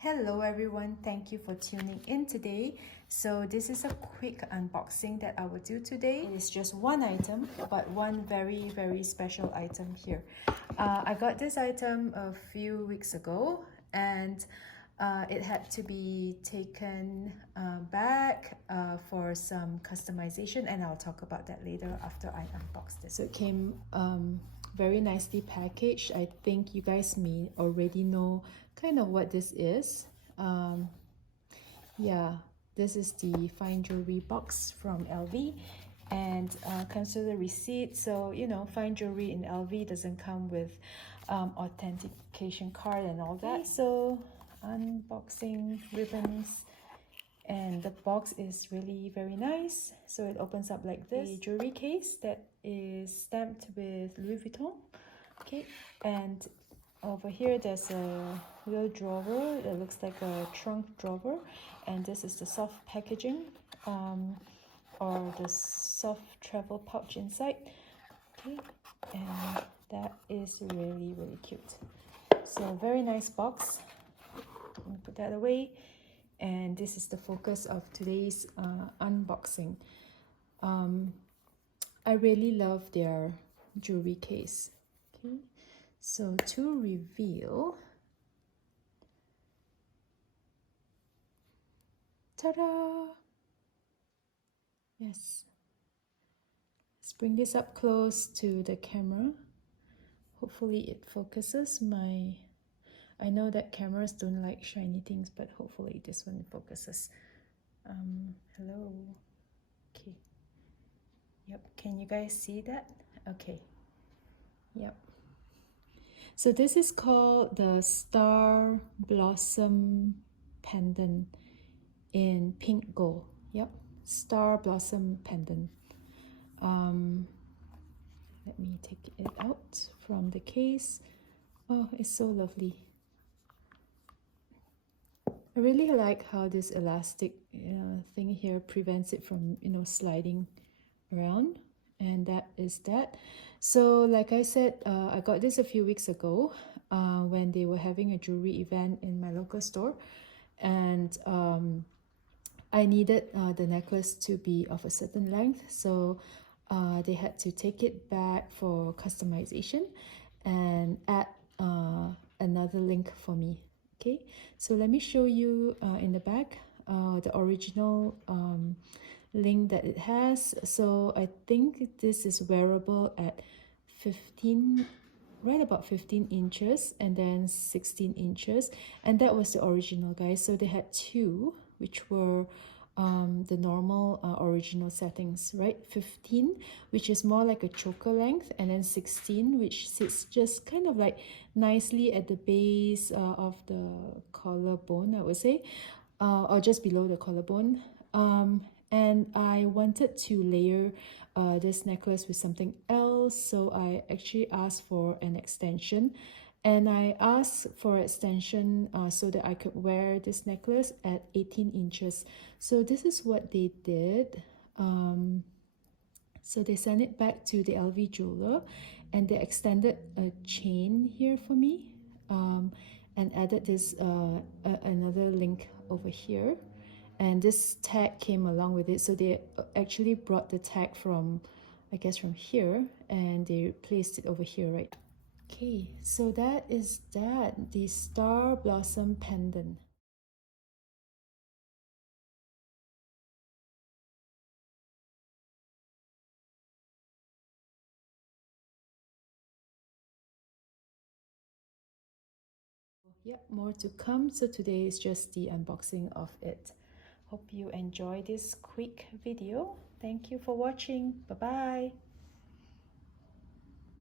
Hello everyone, thank you for tuning in today. So this is a quick unboxing that I will do today. It is just one item, but one very special item here. I got this item a few weeks ago, and it had to be taken back for some customization, and I'll talk about that later after I unbox this. So it came very nicely packaged. I think you guys may already know kind of what this is. Yeah, this is the fine jewelry box from LV, and comes with a receipt. So you know, fine jewelry in LV doesn't come with authentication card and all that. So unboxing, ribbons, and the box is really very nice. So it opens up like this. The jewelry case that is stamped with Louis Vuitton. Okay, and over here there's a little drawer that looks like a trunk drawer, and this is the soft packaging or the soft travel pouch inside. Okay, and that is really cute. So very nice box. Let me put that away, and this is the focus of today's unboxing. I really love their jewelry case. Okay, so to reveal, ta-da! Yes, let's bring this up close to the camera. Hopefully it focuses. I know that cameras don't like shiny things, but hopefully this one focuses. Hello. Okay. Yep, can you guys see that? Okay. Yep. So this is called the Starblossom pendant in pink gold. Yep, Starblossom pendant. Let me take it out from the case. Oh, it's so lovely. I really like how this elastic thing here prevents it from, sliding around, and that is that. So like I said, I got this a few weeks ago when they were having a jewelry event in my local store, and I needed the necklace to be of a certain length, so they had to take it back for customization and add another link for me. Okay, so let me show you in the back the original link that it has. So I think this is wearable at 15, right about 15 inches and then 16 inches, and that was the original, guys. So they had two, which were the normal original settings, right? 15, which is more like a choker length, and then 16, which sits just kind of like nicely at the base of the collarbone, I would say, or just below the collarbone. And I wanted to layer this necklace with something else, so I actually asked for an extension. And I asked for extension so that I could wear this necklace at 18 inches. So this is what they did. So they sent it back to the LV jeweler, and they extended a chain here for me, and added this another link over here. And this tag came along with it. So they actually brought the tag from, I guess, from here, and they placed it over here, right? Okay, so that is that, the Starblossom pendant. Yep, more to come. So today is just the unboxing of it. Hope you enjoy this quick video. Thank you for watching. Bye-bye.